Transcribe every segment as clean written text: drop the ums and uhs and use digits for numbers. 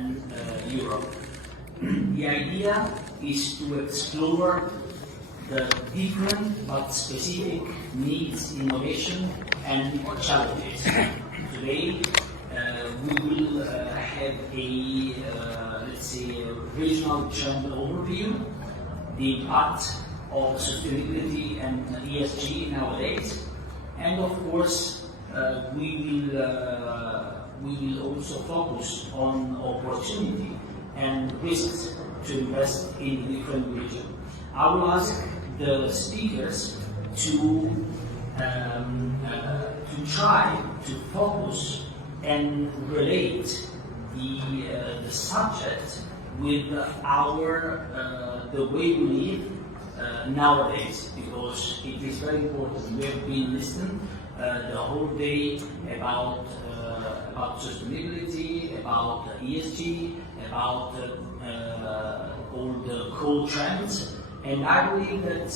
and Europe. The idea is to explore the different but specific needs, innovation, and challenges. Today, we will have a, let's say, a regional trend overview, the impact of sustainability and ESG nowadays, and of course, we will also focus on opportunity and risks to invest in different regions. I will ask the speakers to try to focus and relate the subject with the way we live nowadays, because it is very important. We have been listening the whole day about sustainability, about ESG, about all the cool trends, and I believe that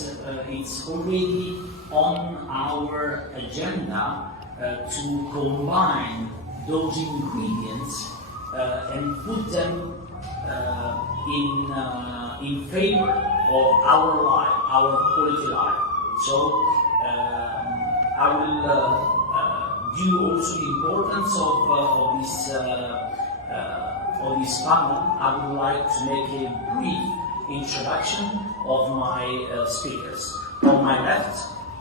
it's already on our agenda to combine those ingredients and put them in favor of our life, our quality life. So I will due also the importance of this panel, I would like to make a brief introduction of my speakers. On my left,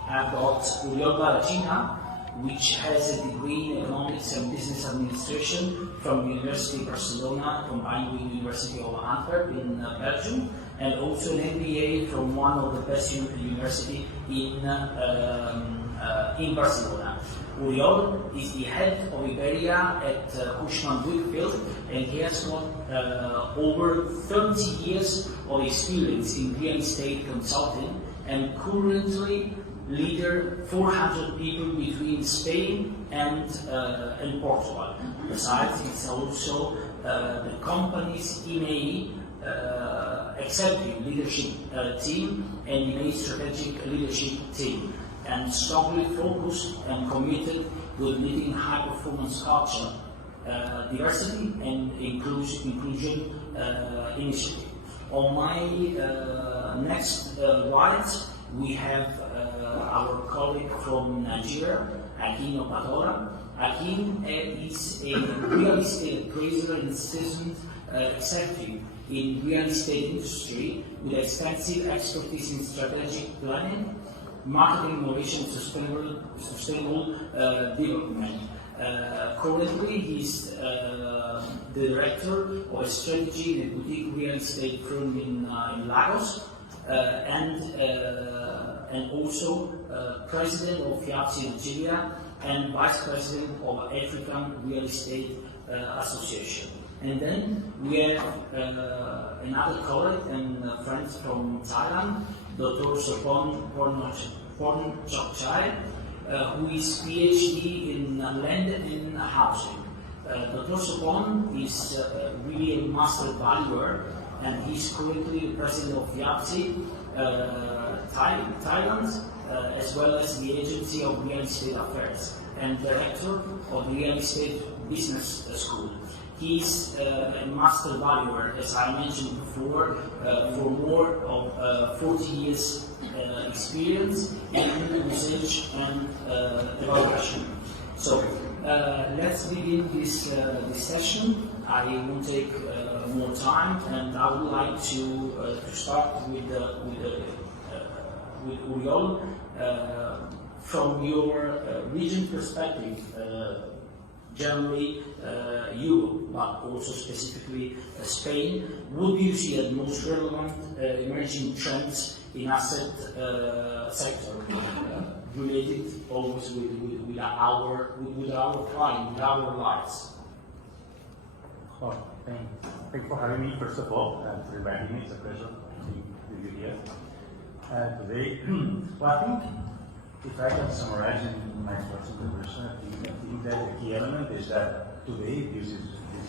I've got Uriol Baracina, which has a degree in Economics and Business Administration from University of Barcelona, combined with University of Antwerp in Belgium, and also an MBA from one of the best universities in Barcelona. Uriol is the head of Iberia at Cushman & Wakefield, and he has got over 30 years of experience in real estate consulting, and currently leader 400 people between Spain and Portugal. Besides, it's also the company's EMEA executive leadership team and EMEA strategic leadership team, and strongly focused and committed with leading high-performance culture, diversity and inclusion initiative. On my next slide, we have our colleague from Nigeria, Akin Opatola. Akin is a real estate appraiser and seasoned executive in real estate industry with extensive expertise in strategic planning, marketing, innovation, sustainable development. Currently, he's the director of a strategy in a boutique real estate firm in Lagos, and also president of FIABCI Nigeria and vice president of African Real Estate Association. And then we have another colleague and friend from Thailand, Dr.Sopon Pornchokchai, who is PhD in land and housing. Dr. Sopon is really a master valuer, and he's currently the president of FIABCI Thailand, as well as the Agency of Real Estate Affairs, and director of the Real Estate Business School. He's a master valuer, as I mentioned before, for more of 40 years experience in research and evaluation. So let's begin this session. I won't take more time, and I would like to start with Uriol. From your region perspective, generally Europe, but also specifically Spain, what do you see as most relevant emerging trends in asset sector related always with our client, with our lives? Oh, thank you for having me, first of all, and for inviting me. It's a pleasure to be with you here today. Well, I think if I can summarize in my first introduction, I think that the key element is that today this is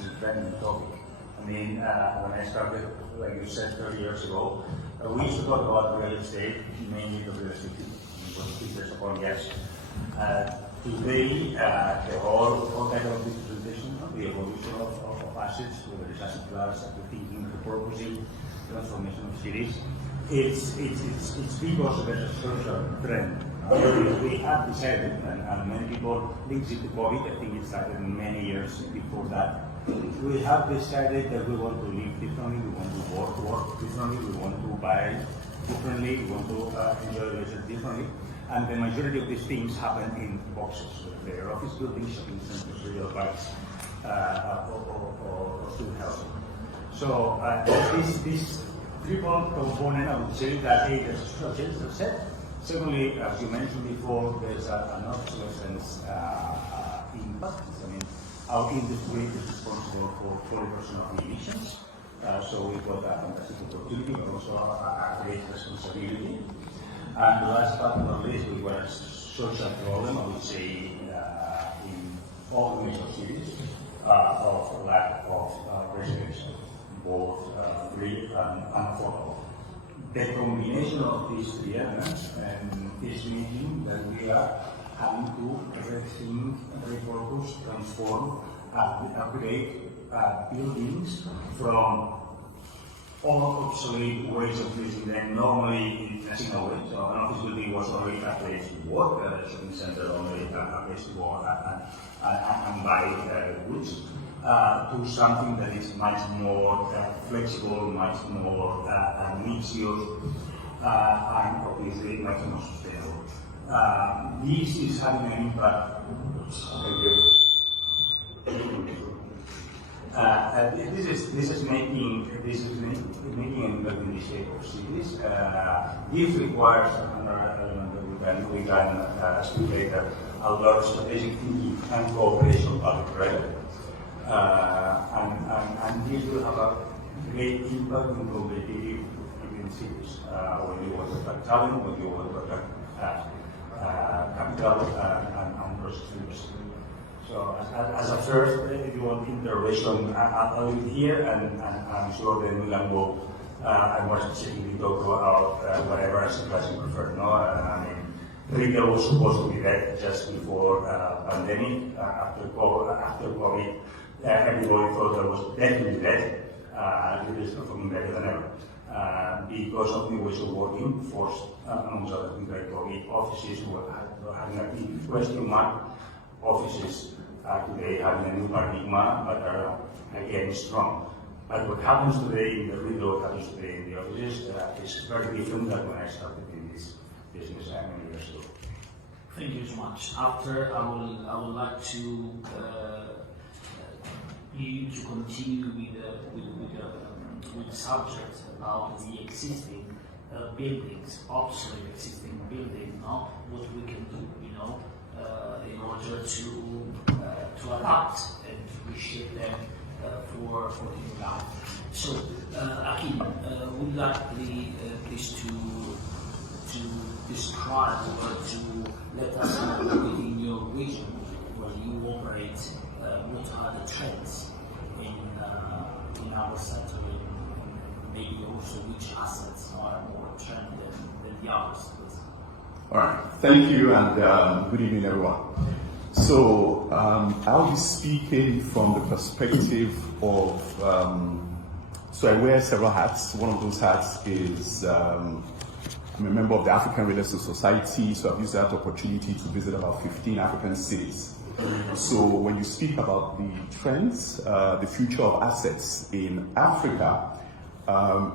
a trending topic. I mean, when I started, like you said, 30 years ago, we used to talk about real estate, mainly the real estate, Dr. Sopon, yes. Today, the whole kind of this presentation, the evolution of assets, whether it's asset class, thinking, purposing, transformation of cities, it's because of a social trend. We have decided, and many people link it to COVID, I think it started many years before that. We have decided that we want to live differently, we want to work differently, we want to buy differently, we want to enjoy relations differently. And the majority of these things happen in boxes. They're office buildings, shopping centers, real parks, or student housing. So this triple component, I would say that there's a social set. Secondly, as you mentioned before, there's an obsolescence impact. I mean, our industry is responsible for 40% of the emissions. So we've got a fantastic opportunity, but also a great responsibility. And the last but not least, we've got a social problem, I would say, in all the major cities, of lack of residential, both free and affordable. The combination of these three elements is meaning that we are having to rethink, repurpose, transform, upgrade buildings from all obsolete ways of using them normally in a single way. So an office building was already a place to work, a shopping center only a place to work and buy goods, to something that is much more flexible, much more mixed-use, and obviously much more sustainable. This is having an impact. This is making an impact in the shape of cities. This requires another element that we can speak later, a lot of strategic thinking and cooperation public-private. And this will have a great impact on competitive in cities. When you want to attract talent, when you want to attract capital and resources. So as a first, if you want intervention, I'll leave here, and I'm sure then we can go and more specifically talk about whatever asset class you prefer. No, I mean, retail was supposed to be dead just before pandemic. After COVID, everybody thought that was definitely dead. It is performing better than ever because of the ways of working forced, amongst other things like COVID. Offices were having a big question mark. Offices are today having a new paradigm, but are again strong. But what happens today in the retail, what happens today in the offices is very different than when I started in this business many years ago. Thank you so much. After, I would like to you to continue with the subject about the existing buildings, obsolete existing building, what we can do, in order to adapt and to reshape them for new life. So, Akin, would like please to describe or to let us know within your region where you operate, what are the trends in our sector, and maybe also which assets are more trend than the others, please. All right, thank you, and good evening, everyone. So I'll be speaking from the perspective of, so I wear several hats. One of those hats is I'm a member of the African Real Estate Society, so I've used that opportunity to visit about 15 African cities. So when you speak about the trends, the future of assets in Africa,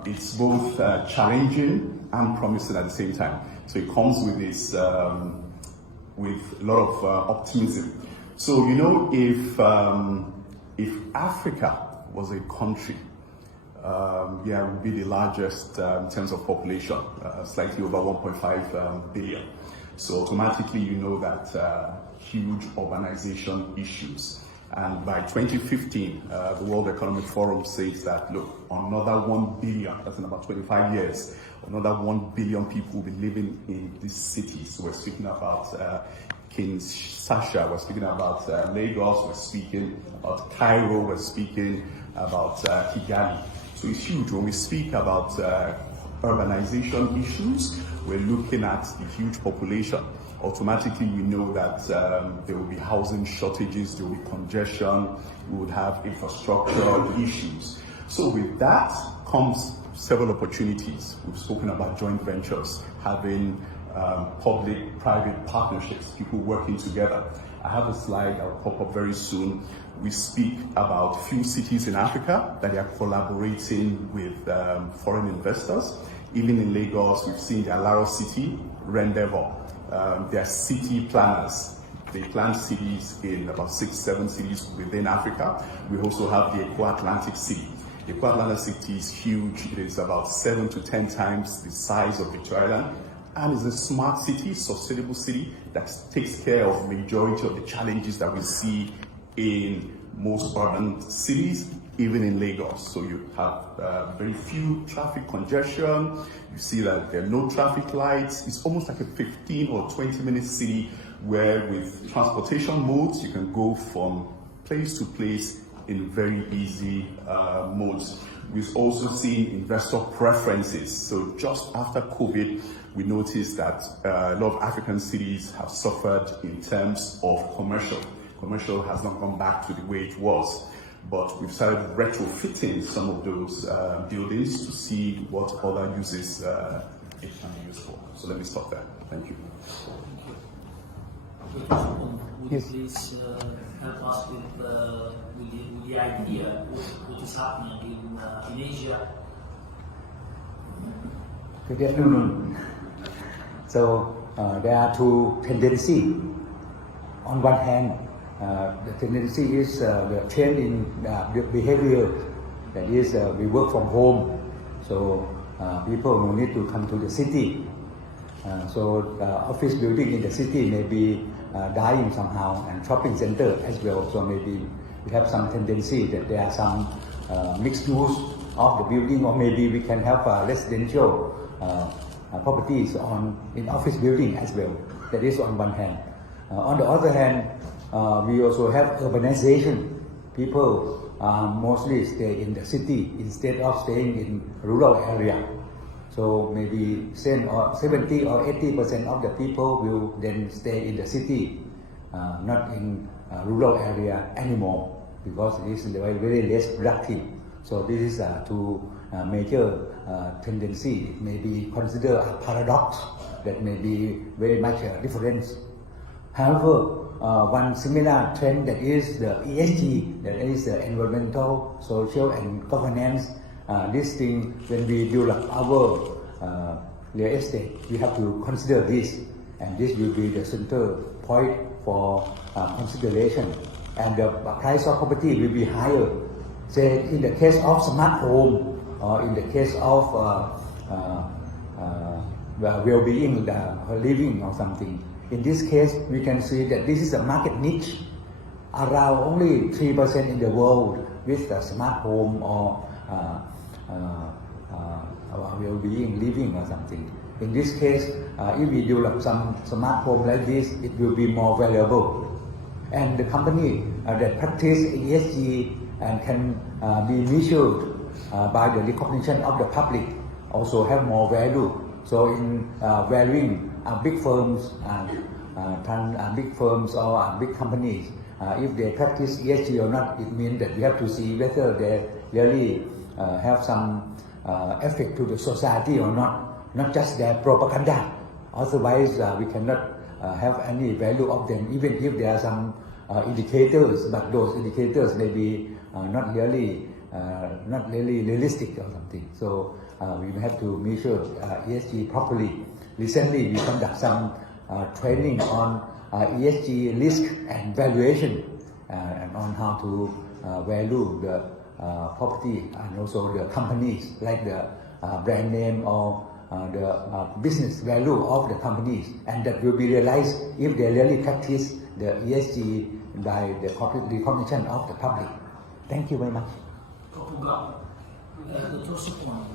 it's both challenging and promising at the same time. So it comes with this, with a lot of optimism. So if Africa was a country, it would be the largest in terms of population, slightly over 1.5 billion. So automatically, you know that huge urbanization issues. And by 2015, the World Economic Forum says that, look, another 1 billion, that's in about 25 years, another 1 billion people will be living in these cities. We're speaking about Kinshasa, we're speaking about Lagos, we're speaking about Cairo, we're speaking about Kigali. So it's huge. When we speak about urbanization issues, we're looking at the huge population. automatically we know that there will be housing shortages, there will be congestion, we would have infrastructure issues. So with that comes several opportunities. We've spoken about joint ventures, having public-private partnerships, people working together. I have a slide that will pop up very soon. We speak about few cities in Africa that are collaborating with foreign investors. Even in Lagos, we've seen the Alaro City, Rendevo. They are city planners. They plan cities in about 6-7 cities within Africa. We also have the Eco Atlantic City. The Eco Atlantic City is huge. It is about 7 to 10 times the size of Victoria Island, and is a smart city, sustainable city that takes care of the majority of the challenges that we see in most urban cities, even in Lagos. So you have very few traffic congestion. You see that there are no traffic lights. It's almost like a 15 or 20-minute city where with transportation modes, you can go from place to place in very easy modes. We've also seen investor preferences. So just after COVID, we noticed that a lot of African cities have suffered in terms of commercial. Commercial has not gone back to the way it was, but we've started retrofitting some of those buildings to see what other uses it can be used for. So let me stop there. Thank you. Dr. Sopon, would you please help us with the idea of what is happening in Asia? Good afternoon. So there are two tendencies. On one hand, the tendency is the change in the behavior. That is, we work from home, so people no need to come to the city. So the office building in the city may be dying somehow, and shopping center as well. So maybe we have some tendency that there are some mixed use of the building, or maybe we can have residential properties in office building as well. That is on one hand. On the other hand, we also have urbanization. People mostly stay in the city instead of staying in rural area. So maybe 70 or 80% of the people will then stay in the city, not in rural area anymore, because it is very less productive. So this is two major tendency. It may be considered a paradox that may be very much a difference. However, one similar trend that is the ESG, that is the environmental, social and governance. This thing, when we develop our real estate, we have to consider this, and this will be the center point for consideration. And the price of property will be higher. Say in the case of smart home, or in the case of well-being, living or something. In this case, we can see that this is a market niche. Around only 3% in the world with a smart home or well-being, living or something. In this case, if we develop some smart home like this, it will be more valuable. And the company that practice ESG and can be measured by the recognition of the public also have more value. So in valuing big firms, big firms or big companies, if they practice ESG or not, it means that we have to see whether they really have some effect to the society or not just their propaganda. Otherwise, we cannot have any value of them, even if there are some indicators, but those indicators may be not really realistic or something. So we have to measure ESG properly. Recently, we conduct some training on ESG risk and valuation, and on how to value the property and also the companies, like the brand name or the business value of the companies, and that will be realized if they really practice the ESG by the recognition of the public. Thank you very much. Dr. Sopon,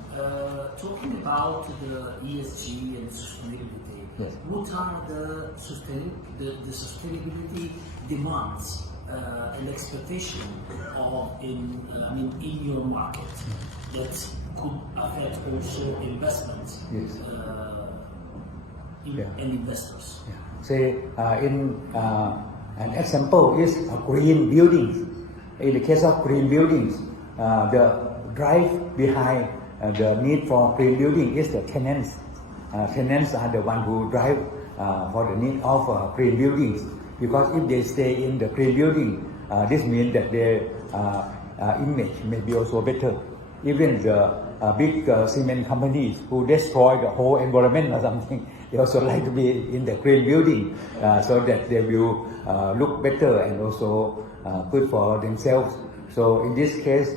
talking about the ESG and sustainability, yes. What are the sustainability demands and expectation in your market that could affect also investments yes. and investors? Yeah. Say in an example is green buildings. In the case of green buildings, the drive behind the need for green building is the tenants. Tenants are the one who drive for the need of green buildings, because if they stay in the green building, this means that their image may be also better. Even the big cement companies who destroy the whole environment or something, they also like to be in the green building so that they will look better and also good for themselves. So in this case,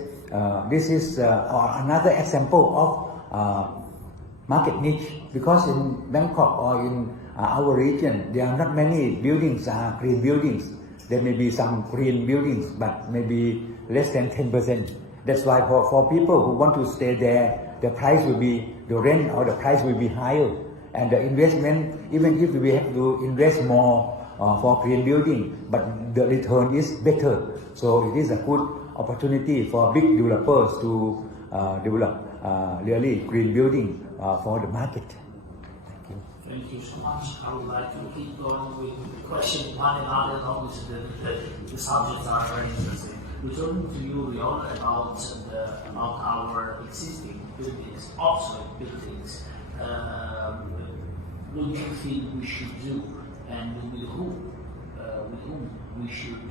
this is another example of market niche, because in Bangkok or in our region, there are not many buildings are green buildings. There may be some green buildings, but maybe less than 10%. That's why for people who want to stay there, the price will be, the rent or the price will be higher. And the investment, even if we have to invest more for green building, but the return is better. So it is a good opportunity for big developers to develop really green building for the market. Thank you. Thank you so much. I would like to keep going with the question one another. Obviously, the subjects are very interesting. Returning to you, Leon, about our existing buildings, obsolete buildings. What do you think we should do, and with whom we should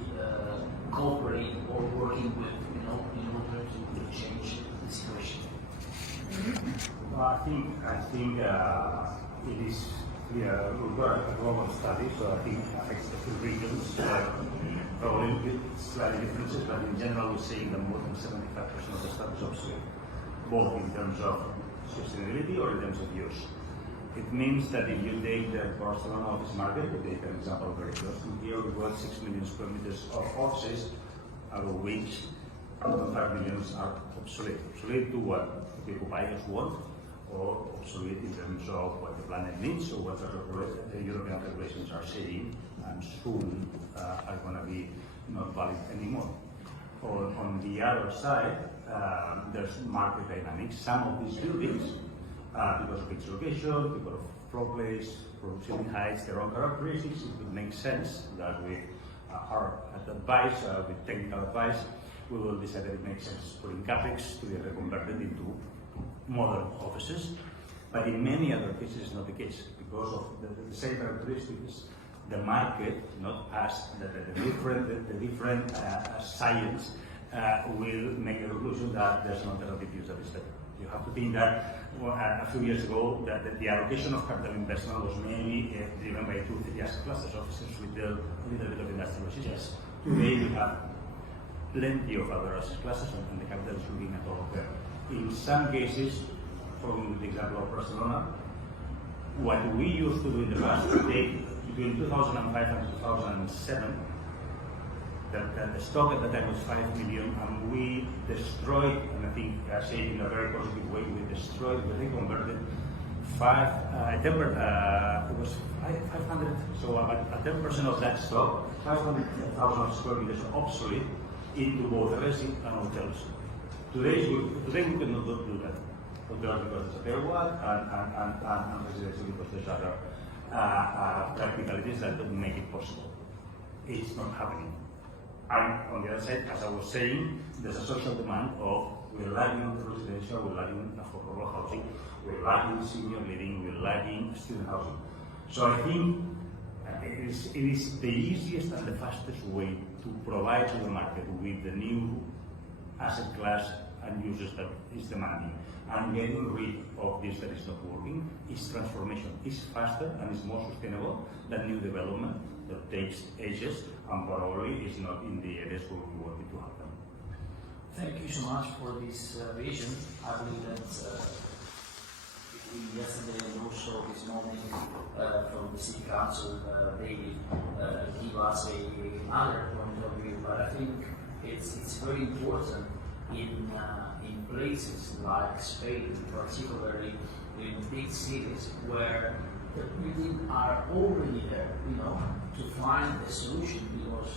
cooperate or working with, in order to change the situation? Well, I think it is we've got a global study, so I think it affects the two regions. Probably with slightly differences, but in general we're seeing that more than 75% of the stuff is obsolete, both in terms of sustainability or in terms of use. It means that if you take the Barcelona office market, we take an example very close to here, we've got 6 million square meters of offices, out of which 5 million are obsolete. Obsolete to what the occupiers want, or obsolete in terms of what the planet needs, or what the European regulations are saying, and soon are going to be not valid anymore. On the other side, there's market dynamics. Some of these buildings, because of its location, because of floor plates, ceiling heights, their own characteristics, it would make sense that with our advice, with technical advice, we will decide that it makes sense putting capex to be reconverted into modern offices. But in many other cases, it's not the case, because of the same characteristics. The market, not us, the different science will make a conclusion that there's an alternative use that is better. You have to think that a few years ago, that the allocation of capital investment was mainly driven by 2-3 asset classes, offices, retail, a little bit of industrial logistics. Today we have plenty of other asset classes, and the capital is looking at all of them. In some cases, from the example of Barcelona, what we used to do in the past, between 2005 and 2007, the stock at the time was 5 million, and we destroyed, and I think I say it in a very positive way, we reconverted it was 500, so about 10% of that stock, 500,000 square meters obsolete, into both resi and hotels. Today we cannot do that. Hotels because it's a fair one, and residential because there's other practicalities that don't make it possible. It's not happening. And on the other side, as I was saying, there's a social demand of we're lagging residential, we're lagging affordable housing, we're lagging senior living, we're lagging student housing. So I think it is the easiest and the fastest way to provide to the market with the new asset class and uses that is demanding, and getting rid of this that is not working is transformation. It's faster and it's more sustainable than new development that takes ages and probably is not in the areas where we want it to happen. Thank you so much for this vision. I believe that yesterday and also this morning from the City Council, David gave us another point of view, but I think it's very important in places like Spain, particularly in big cities where the people are already there, to find a solution, because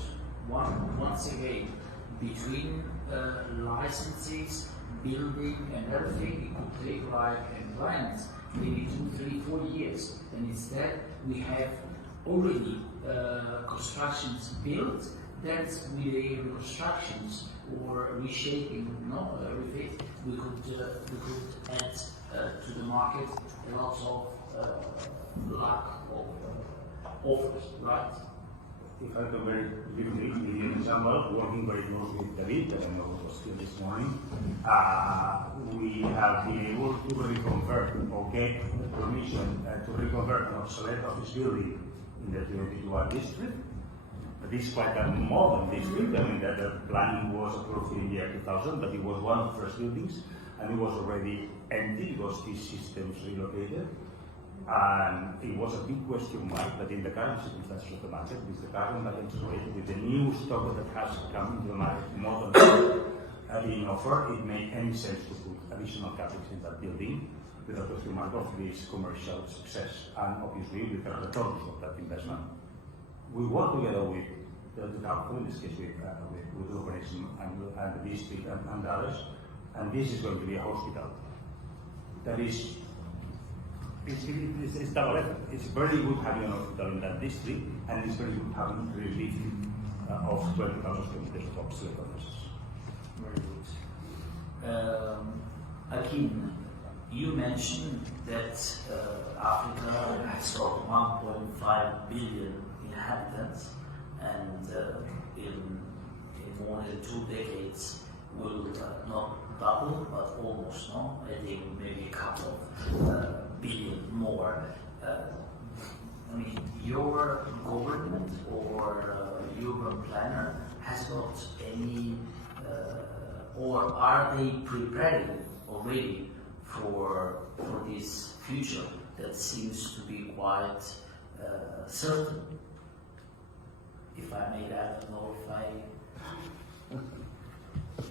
once again, between licenses, building and everything, it could take like a plant, maybe 2, 3, 4 years, and instead we have already constructions built that with the reconstructions or reshaping, refit, we could add to the market a lot of lack of offers, right? If I could very briefly give you an example, working very closely with David, that I know was still this morning, we have been able to reconvert or get permission to reconvert an obsolete office building in the 21 district. This is quite a modern district. I mean, the planning was approved in the year 2000, but it was one of the first buildings, and it was already empty because these systems relocated. And it was a big question mark that in the current circumstances of the market, with the current balance rate, with the new stock that has come into the market, more than being offered, it made any sense to put additional capital in that building with a question mark of this commercial success, and obviously with the returns of that investment. We work together with the council, in this case with the operation and the district and others, and this is going to be a hospital. That is, it's double effort. It's very good having an hospital in that district, and it's very good having relief of 20,000 kilometers of obsolete offices. Very good. Akin, you mentioned that Africa has got 1.5 billion inhabitants, and in more than 2 decades will not double, but almost, I think maybe a couple of billion more. I mean, your government or urban planner has got any, or are they preparing already for this future that seems to be quite certain? If I made, I don't know if I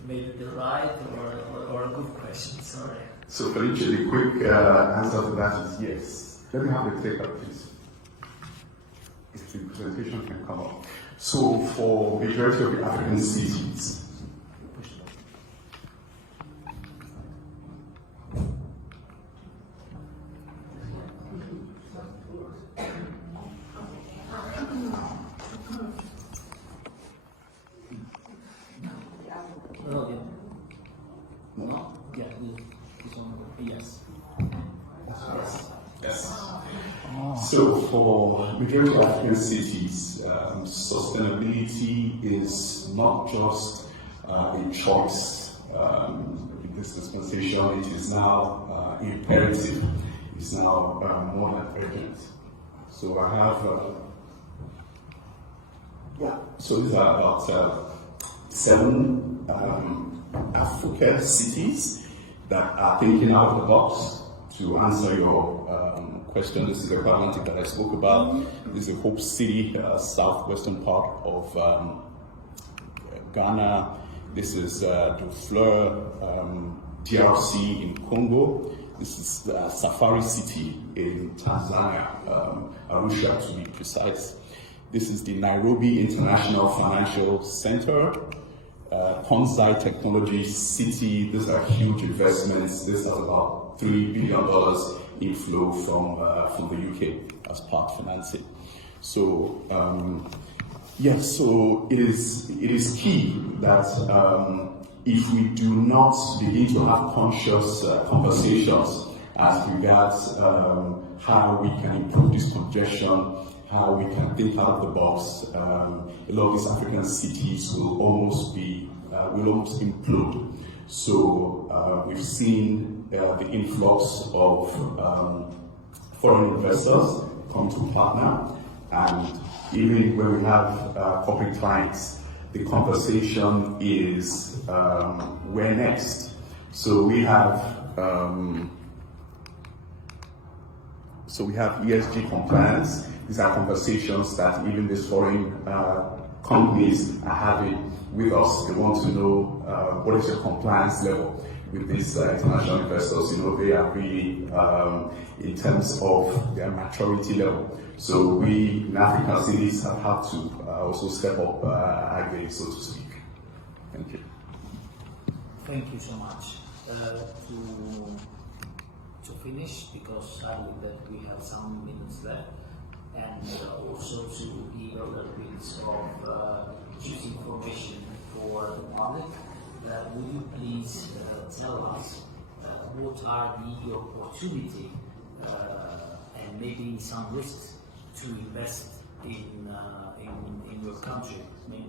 made it the right or a good question, sorry. So Felice, the quick answer to that is yes. Let me have the tape, please. If the presentation can come up. So for majority of the African cities, so for majority of African cities, sustainability is not just a choice in this dispensation. It is now imperative. It's now more than urgent. So I have, so these are about 7 African cities that are thinking out of the box. To answer your question, this is the Atlantic that I spoke about. This is Hope City, southwestern part of Ghana. This is Dufleur, DRC in Congo. This is Safari City in Tanzania, Arusha to be precise. This is the Nairobi International Financial Center, Ponzai Technology City. These are huge investments. This is about $3 billion inflow from the UK as part financing. So so it is key that if we do not begin to have conscious conversations as regards how we can improve this congestion, how we can think out of the box, a lot of these African cities will almost implode. So we've seen the influx of foreign investors come to partner, and even when we have corporate clients, the conversation is where next. So we have ESG compliance. These are conversations that even these foreign companies are having with us. They want to know what is your compliance level with these international investors. They are really in terms of their maturity level. So we in African cities have had to also step up our game, so to speak. Thank you. Thank you so much. To finish, because I believe that we have some minutes left, and also to give a little bit of news information for the public. Will you please tell us what are the opportunity and maybe some risks to invest in your country? I mean,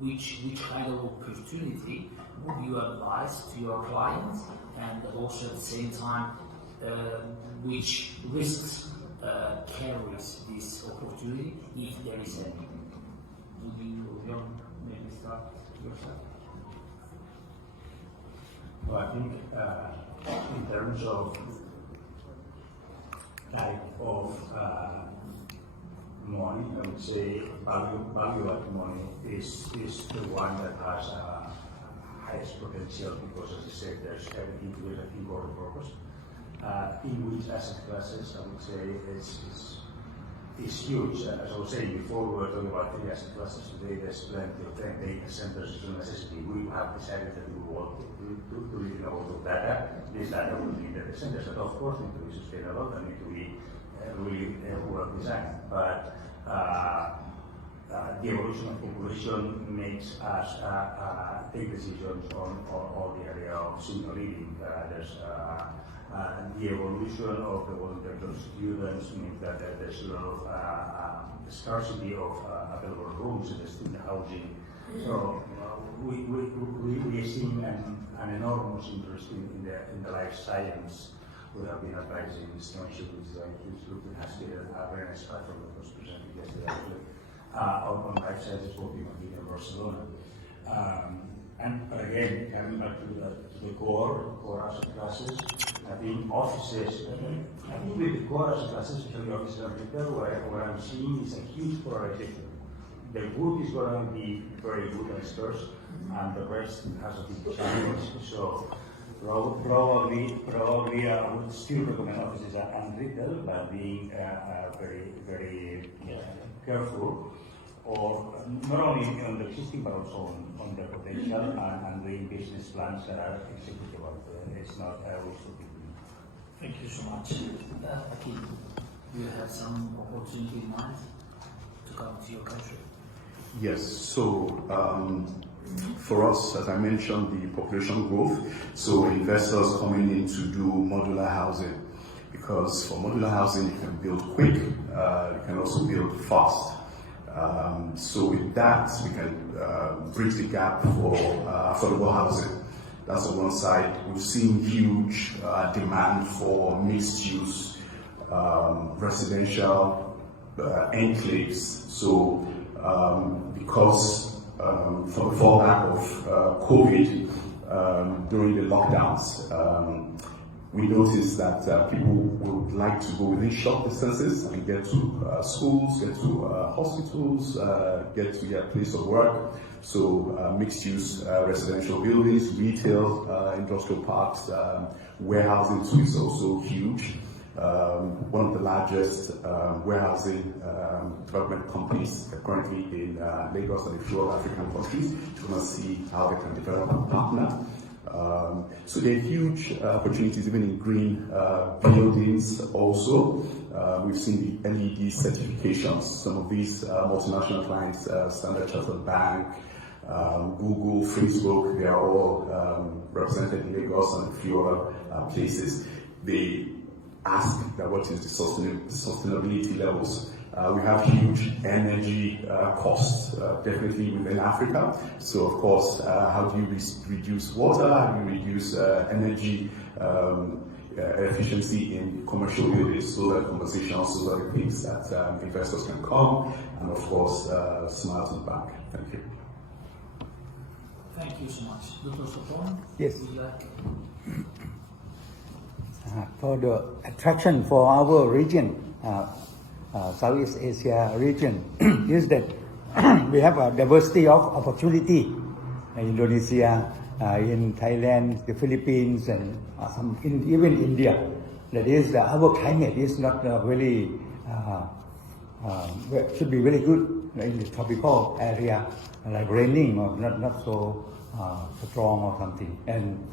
which kind of opportunity would you advise to your clients, and also at the same time, which risks carries this opportunity, if there is any? Would you maybe start yourself? Well, I think in terms of type of money, I would say value-added money is the one that has highest potential, because, as I said, there's everything to it, I think, for the purpose. In which asset classes, I would say, is huge. As I was saying before, we were talking about 3 asset classes. Today there's plenty of data centers as a necessity. We have decided that we want to live in a world of data. This data will be data centers that, of course, need to be sustainable and need to be really well designed. But the evolution of population makes us take decisions on all the area of senior living. There's the evolution of the world in terms of students means that there's a lot of scarcity of available rooms in the student housing. So we are seeing an enormous interest in the life science. We have been advising institutions, which has been a very nice platform that was presented yesterday actually, on life sciences, both in Madrid and Barcelona. But again, coming back to the core asset classes, I think offices, I think with the core asset classes, especially offices and retail, what I'm seeing is a huge polarization. The wood is going to be very good and scarce, and the rest has a big challenge. So probably I would still recommend offices and retail, but being very careful, or not only on the existing but also on the potential and doing business plans that are executable. It's not wishful thinking. Thank you so much. Akin, do you have some opportunity in mind to come to your country? Yes, so for us, as I mentioned, the population growth, so investors coming in to do modular housing, because for modular housing you can build quick, you can also build fast. So with that, we can bridge the gap for affordable housing. That's on one side. We've seen huge demand for mixed-use residential enclaves. So because from the fallback of COVID during the lockdowns, we noticed that people would like to go within short distances and get to schools, get to hospitals, get to their place of work. So mixed-use residential buildings, retail, industrial parks, warehousing too is also huge. One of the largest warehousing development companies currently in Lagos and a few other African countries to want to see how they can develop and partner. So there are huge opportunities even in green buildings also. We've seen the LED certifications. Some of these multinational clients, Standard Chartered Bank, Google, Facebook, they are all represented in Lagos and a few other places. They ask that what is the sustainability levels. We have huge energy costs, definitely within Africa. So, of course, how do you reduce water? How do you reduce energy efficiency in commercial buildings? So that conversations, so that things that investors can come, and of course, smart and back. Thank you. Thank you so much. Dr. Sopon? Yes. Would you like? For the attraction for our region, Southeast Asia region, is that we have a diversity of opportunity in Indonesia, in Thailand, the Philippines, and even India. That is, our climate is not really, should be very good in the tropical area, like raining or not so strong or something. And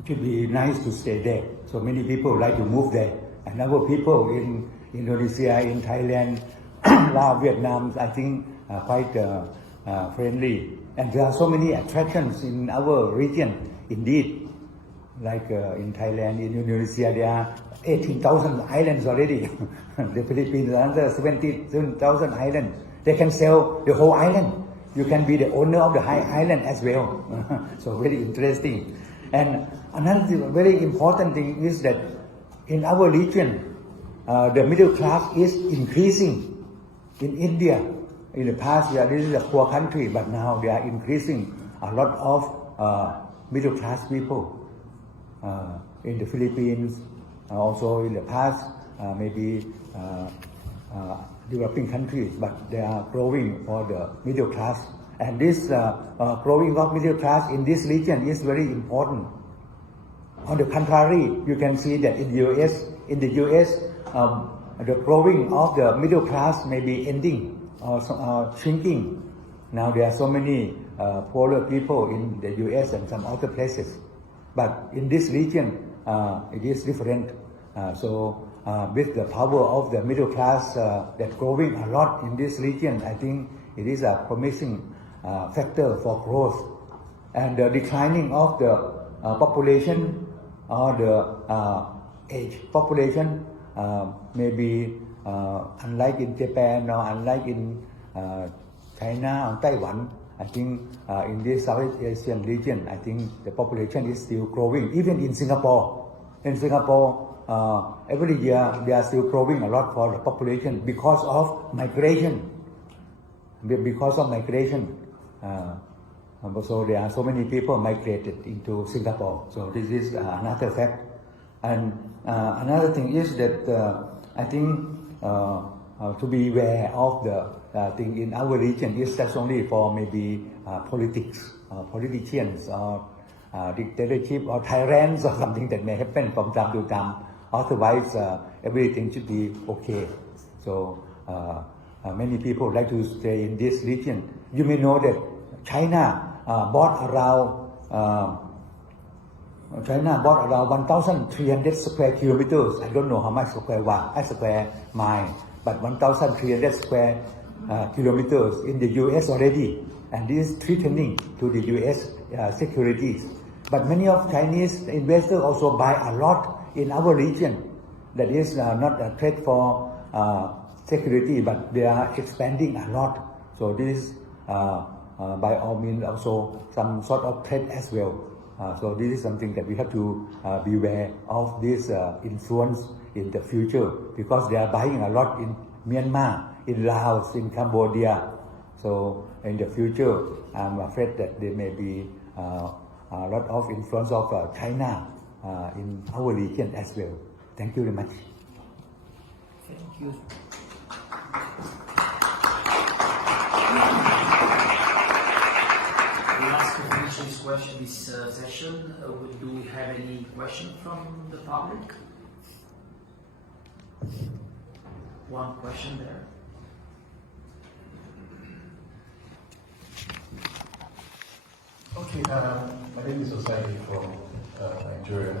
it should be nice to stay there. So many people like to move there. And our people Indonesia, in Thailand, Laos, Vietnam, I think quite friendly. And there are so many attractions in our region, indeed. Like in Thailand, in Indonesia, there are 18,000 islands already. The Philippines, another 17,000 islands. They can sell the whole island. You can be the owner of the island as well. So very interesting. And another very important thing is that in our region, the middle class is increasing. In India, in the past, this is a poor country, but now they are increasing a lot of middle class people. In the Philippines, also in the past, maybe developing countries, but they are growing for the middle class. And this growing of middle class in this region is very important. On the contrary, you can see that in the US, the growing of the middle class may be ending or shrinking. Now there are so many poorer people in the US and some other places. But in this region, it is different. So with the power of the middle class that's growing a lot in this region, I think it is a promising factor for growth. And the declining of the population or the age population maybe unlike in Japan or unlike in China or Taiwan, I think in this Southeast Asian region, I think the population is still growing. Even in Singapore, every year they are still growing a lot for the population because of migration. So there are so many people migrated into Singapore. So this is another fact. And another thing is that I think to be aware of the thing in our region is just only for maybe politics, politicians, or dictatorship or tyrants or something that may happen from time to time. Otherwise, everything should be okay. So many people like to stay in this region. You may know that China bought around 1,300 square kilometers. I don't know how much square mile, but 1,300 square kilometers in the US already. And this is threatening to the US securities. But many of Chinese investors also buy a lot in our region. That is not a threat for security, but they are expanding a lot. So this is by all means also some sort of threat as well. So this is something that we have to be aware of this influence in the future, because they are buying a lot in Myanmar, in Laos, in Cambodia. So in the future, I'm afraid that there may be a lot of influence of China in our region as well. Thank you very much. Thank you. To finish this session, do we have any question from the public? One question there. Okay, my name is Osai from Nigeria.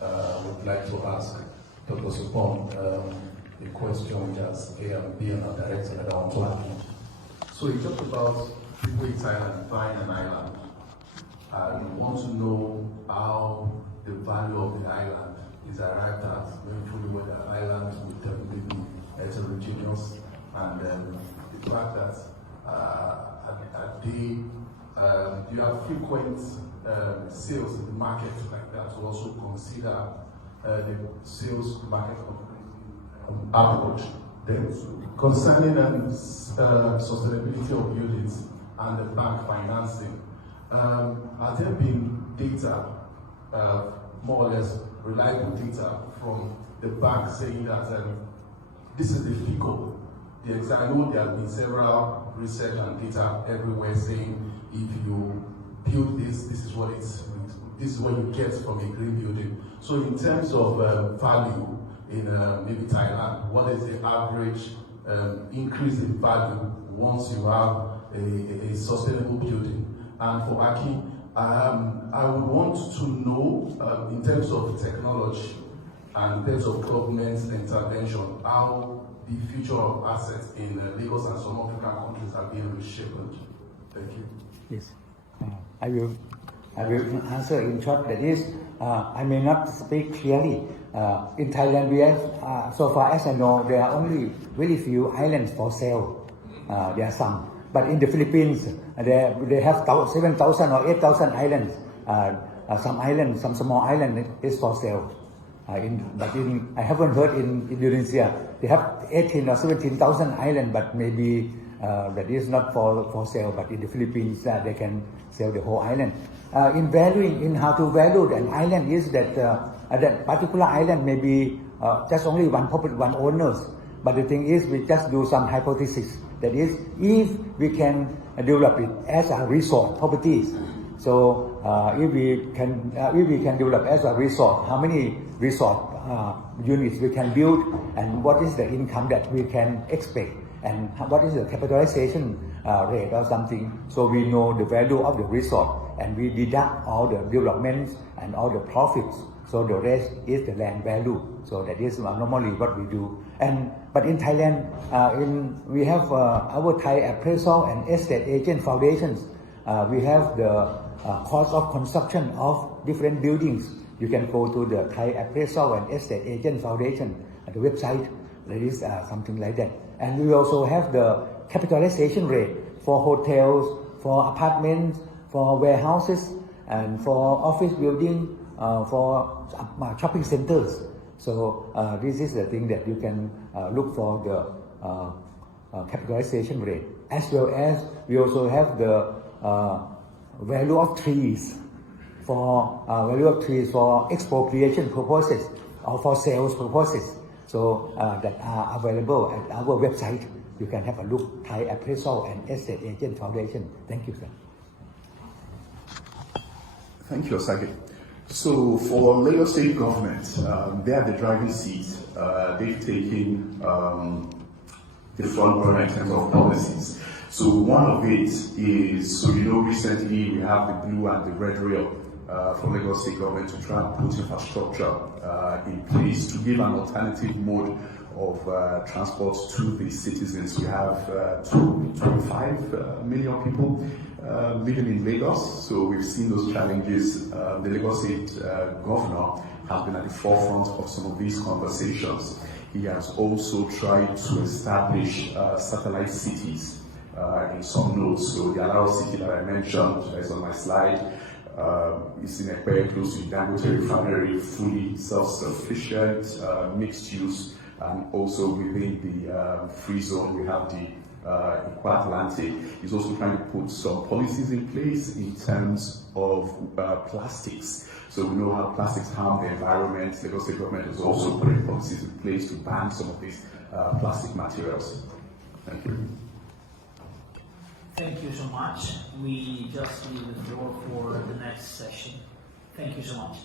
I would like to ask Dr. Sopon a question as A and B and a director that I want to ask. So you talked about people in Thailand buying an island. I want to know how the value of the island is arrived at, eventually whether the island will definitely be heterogeneous, and the fact that do you have frequent sales in the market like that to also consider the sales market approach. Then concerning sustainability of buildings and the bank financing, has there been data, more or less reliable data from the bank saying that this is the figure? I know there have been several research and data everywhere saying if you build this, this is what you get from a green building. So in terms of value in maybe Thailand, what is the average increase in value once you have a sustainable building? And for Aki, I would want to know in terms of technology And in terms of government intervention, how the future of assets in Lagos and some African countries are being reshaped. Thank you. Yes, I will answer in short. That is, I may not speak clearly. In Thailand, we have, so far as I know, there are only very few islands for sale. There are some, but in the Philippines, they have 7,000 or 8,000 islands. Some small island is for sale. I haven't heard in Indonesia they have 18 or 17,000 islands, but maybe that is not for sale. But in the Philippines, they can sell the whole island. In how to value an island is that that particular island may be just only one owners. But the thing is, we just do some hypothesis. That is, if we can develop it as a resort properties. So if we can develop as a resort, how many resort units we can build, and what is the income that we can expect, and what is the capitalization rate or something, so we know the value of the resort, and we deduct all the developments and all the profits, so the rest is the land value. So that is normally what we do. But in Thailand, we have our Thai Appraisal and Estate Agent Foundations. We have the cost of construction of different buildings. You can go to the Thai Appraisal and Estate Agent Foundation at the website. There is something like that. And we also have the capitalization rate for hotels, for apartments, for warehouses, and for office building, for shopping centers. So this is the thing that you can look for the capitalization rate. As well as we also have the value of trees for expropriation purposes or for sales purposes. So that are available at our website. You can have a look. Thai Appraisal and Estate Agent Foundation. Thank you, sir. Thank you, Osage. So for Lagos State government, they have the driving seat. They've taken the front runner in terms of policies. So one of it is, recently we have the blue and the red rail from Lagos State government to try and put infrastructure in place to give an alternative mode of transport to the citizens. We have 25 million people living in Lagos, so we've seen those challenges. The Lagos State governor has been at the forefront of some of these conversations. He has also tried to establish satellite cities in some nodes. So the Alaro city that I mentioned is on my slide. It's in a very close to Dangote refinery, fully self-sufficient, mixed use, and also within the free zone we have the Equal Atlantic. He's also trying to put some policies in place in terms of plastics. So we know how plastics harm the environment. The Lagos State government is also putting policies in place to ban some of these plastic materials. Thank you. Thank you so much. We just leave the floor for the next session. Thank you so much.